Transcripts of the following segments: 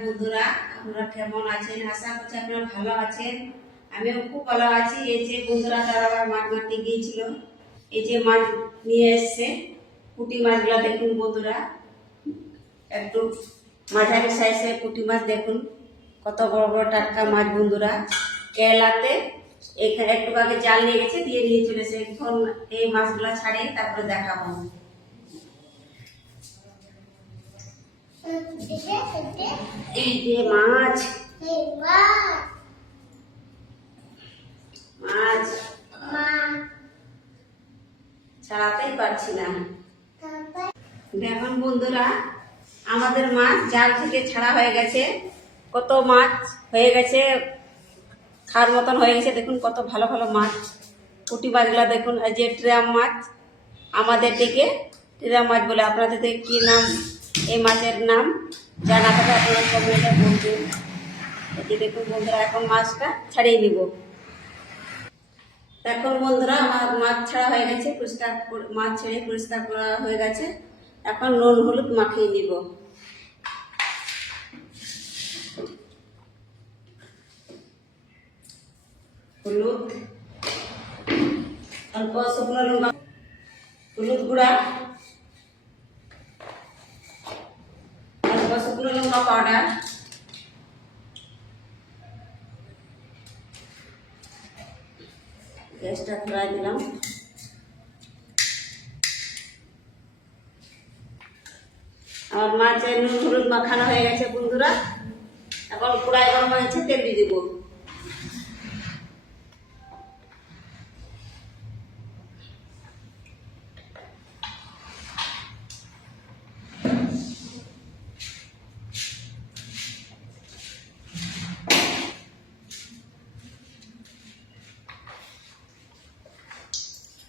বন্ধুরা, আপনারা কেমন আছেন? আশা করছি আপনারা ভালো আছেন। আমিও খুব ভালো আছি। এই যে বন্ধুরা, তারা আবার মাছ মারতে গিয়েছিল, এই যে মাছ নিয়ে এসছে। পুঁটি মাছগুলো দেখুন বন্ধুরা, একটু মাঝারি সাইজের পুঁটি মাছ দেখুন, কত বড় বড় টাটকা মাছ বন্ধুরা। কেরালাতে এখানে একটু আগে জাল নিয়ে গেছে, দিয়ে নিয়ে চলেছে। এখন এই মাছগুলো ছাড়িয়ে তারপরে দেখাবো। এই যে মাছ মাছ ছাড়াতেই পারছি না। দেখুন বন্ধুরা, আমাদের মাছ জাল থেকে ছাড়া হয়ে গেছে। কত মাছ হয়ে গেছে, খাওয়ার মতন হয়ে গেছে। দেখুন কত ভালো ভালো মাছ, পুঁটি মাছগুলো দেখুন। এই যে ট্রাম মাছ, আমাদের দিকে ট্রাম মাছ বলে। আপনাদের দিকে কি নাম এই মাছের নাম জানা থাকে আপনারা কমেন্টে বলবেন। এই যে দেখুন বন্ধুরা, এখন মাছটা ছাড়িয়ে নিব। এখন বন্ধুরা, আমার মাছ ছাড়া হয়ে গেছে, পরিষ্কার মাছ ছেড়ে পরিষ্কার করা হয়ে গেছে। এখন নুন হলুদ মাখিয়ে নিব। হলুদ, অল্প শুকনো লঙ্কা, হলুদ গুঁড়া, অল্প শুকনো লঙ্কা পাউডার, গ্যাসটা ধরাই দিলাম। আমার মাছের নুন হলুদ মাখানো হয়ে গেছে বন্ধুরা। এখন কড়াই গরম হয়েছে, তেল দিয়ে দিব।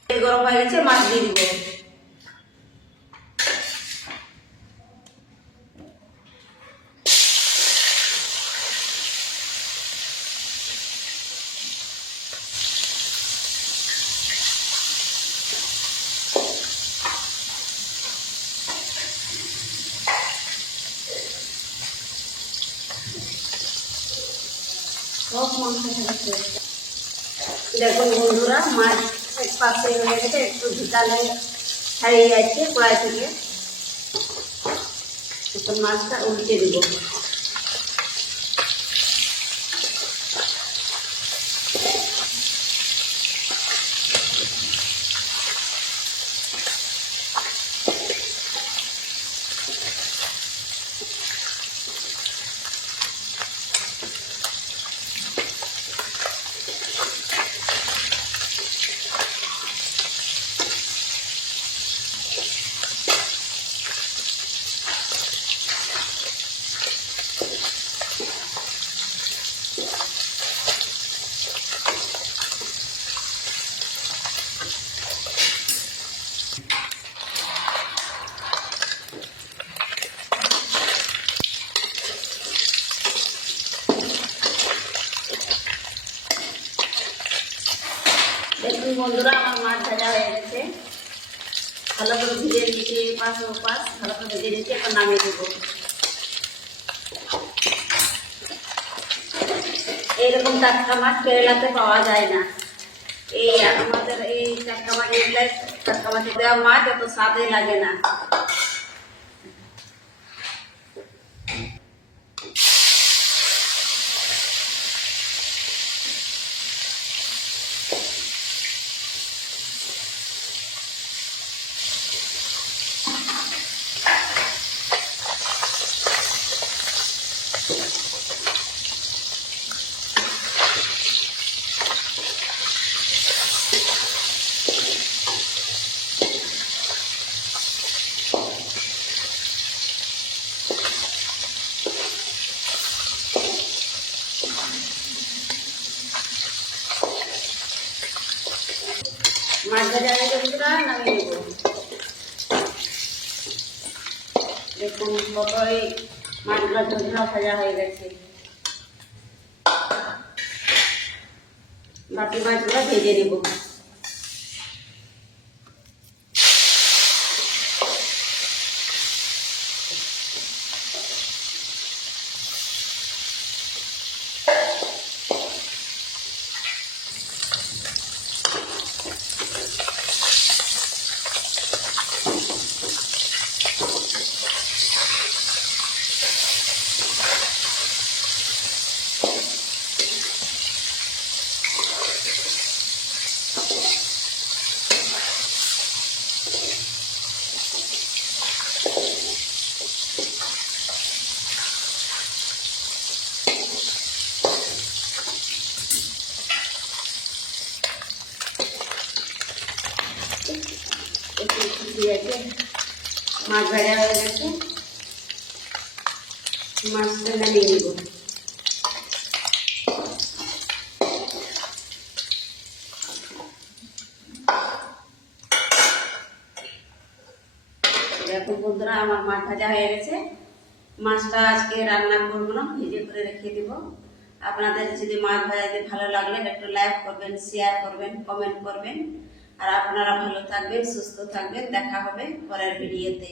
তেল গরম হয়ে গেছে, মাছ দিয়ে দিব। দেখুন বন্ধুরা, মাছ এক পাশে হয়ে গেছে, একটু ঝিকালে ছাড়িয়ে যাচ্ছে কড়াই থেকে। এখন মাছটা উল্টে দিব। দেখুন বন্ধুরা, আমার মাছ ভাজা হয়ে গেছে, ভালো করে ভেজে নিয়েছি, এপাশ ওপাশ ভালো করে ভেজে নিয়েছি। এখন নামিয়ে দেবো। এইরকম টাটকা মাছ কেরালাতে পাওয়া যায় না। এই আমাদের এই টাটকা মাছ, এগুলো টাটকা মাছে দেওয়া মাছ এত স্বাদে লাগে না। মাছ ভাজা হয়ে গেছে, নামিয়ে দেবো। দেখুন কতই মাছগুলো ঝোঝরা ভাজা হয়ে গেছে। বাকি মাছগুলো ভেজে নেব। ঠিক আছে, মাছ ভাজা হয়ে গেছে, মাছটা নামিয়ে নিব। দেখো বন্ধুরা, আমার মাছ ভাজা হয়ে গেছে। মাছটা আজকে রান্না করবো না, ভেজে করে রেখে দিব। আপনাদের যদি মাছ ভাজাতে ভালো লাগলে একটু লাইক করবেন, শেয়ার করবেন, কমেন্ট করবেন। আর আপনারা ভালো থাকবেন, সুস্থ থাকবেন। দেখা হবে পরের ভিডিওতে।